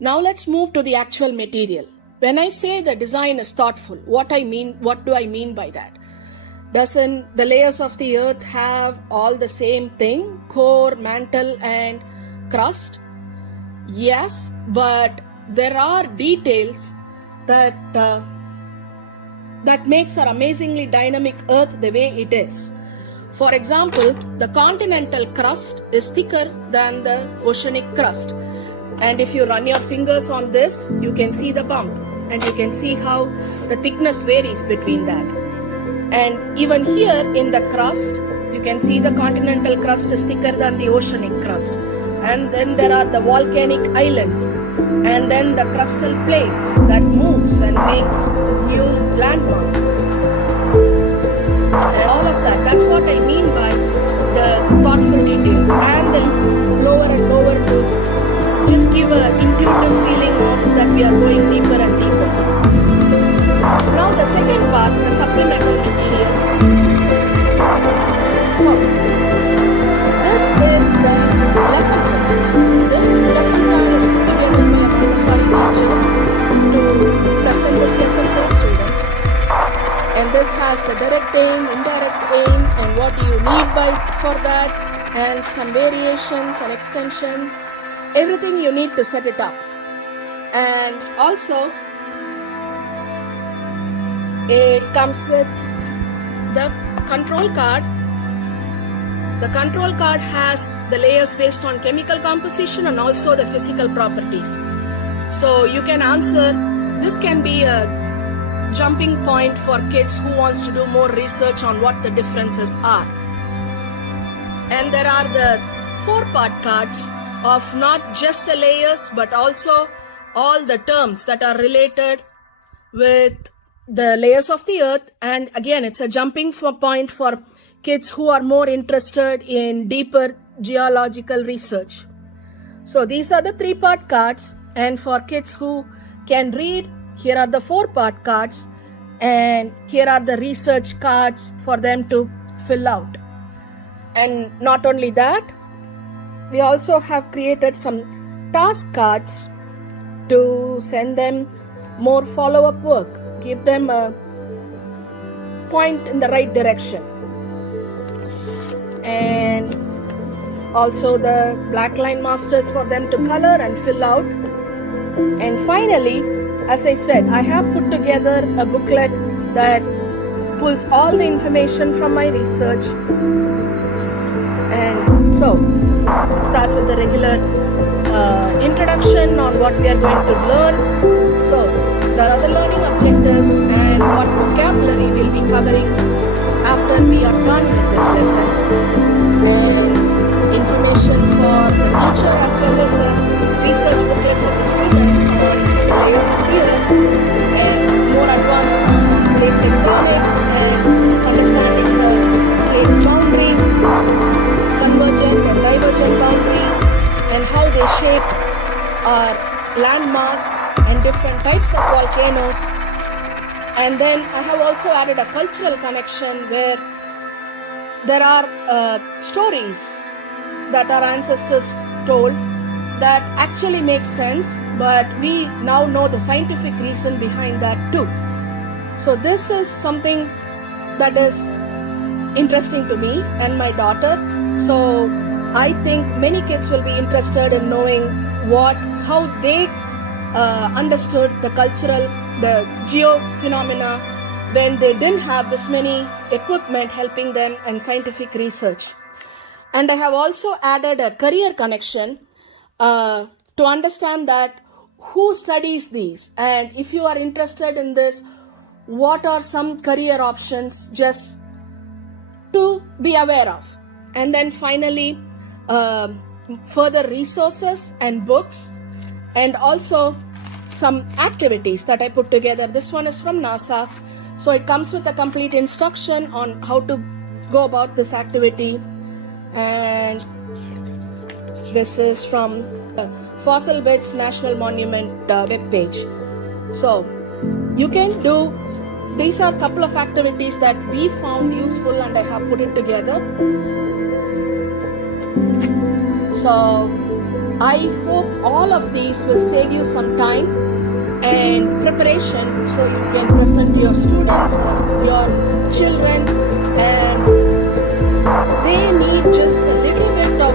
Now let's move to the actual material. When I say the design is thoughtful, what do I mean by that? Doesn't the layers of the earth have all the same thing, core, mantle and crust? Yes, but there are details that makes our amazingly dynamic earth the way it is. For example, the continental crust is thicker than the oceanic crust. And if you run your fingers on this, you can see the bump and you can see how the thickness varies between that. And even here in the crust, you can see the continental crust is thicker than the oceanic crust. And then there are the volcanic islands, and then the crustal plates that moves and makes new landmass. And all of that, that's what I mean by the thoughtful details. And then lower and lower to just give an intuitive feeling of that we are going deeper and deeper. Now the second part, the supplemental materials. So, this is the lesson plan. This lesson plan is put together by a Montessori teacher to present this lesson for students. And this has the direct aim, indirect aim, and what do you need for that, and some variations and extensions, everything you need to set it up. And also, it comes with the control card. The control card has the layers based on chemical composition and also the physical properties. So you can answer, this can be a jumping point for kids who wants to do more research on what the differences are. And there are the 4-part cards of not just the layers but also all the terms that are related with the layers of the earth. And again, it's a jumping point for kids who are more interested in deeper geological research. So these are the 3-part cards, and for kids who can read, here are the 4-part cards, and here are the research cards for them to fill out. And not only that, we also have created some task cards to send them more follow-up work, give them a point in the right direction. And also the black line masters for them to color and fill out. And finally, as I said, I have put together a booklet that pulls all the information from my research. And so, it starts with the regular introduction on what we are going to learn. So, there are the learning objectives and what vocabulary we'll be covering after we are done with this lesson. And information for the teacher as well as a research booklet for the students on the layers of the earth and more advanced plate tectonics and understanding the plate boundaries, convergent and divergent boundaries, and how they shape our landmass and different types of volcanoes. And then I have also added a cultural connection where there are stories that our ancestors told that actually makes sense, but we now know the scientific reason behind that too. So this is something that is interesting to me and my daughter. So I think many kids will be interested in knowing how they understood the cultural, the geo-phenomena when they didn't have this many equipment helping them in scientific research. And I have also added a career connection to understand that who studies these, and if you are interested in this, what are some career options just to be aware of. And then finally, further resources and books, and also some activities that I put together. This one is from NASA, so it comes with a complete instruction on how to go about this activity. And this is from the Fossil Beds National Monument webpage. So you can do, these are a couple of activities that we found useful and I have put it together. So I hope all of these will save you some time and preparation so you can present your students or your children, and they need just a little bit of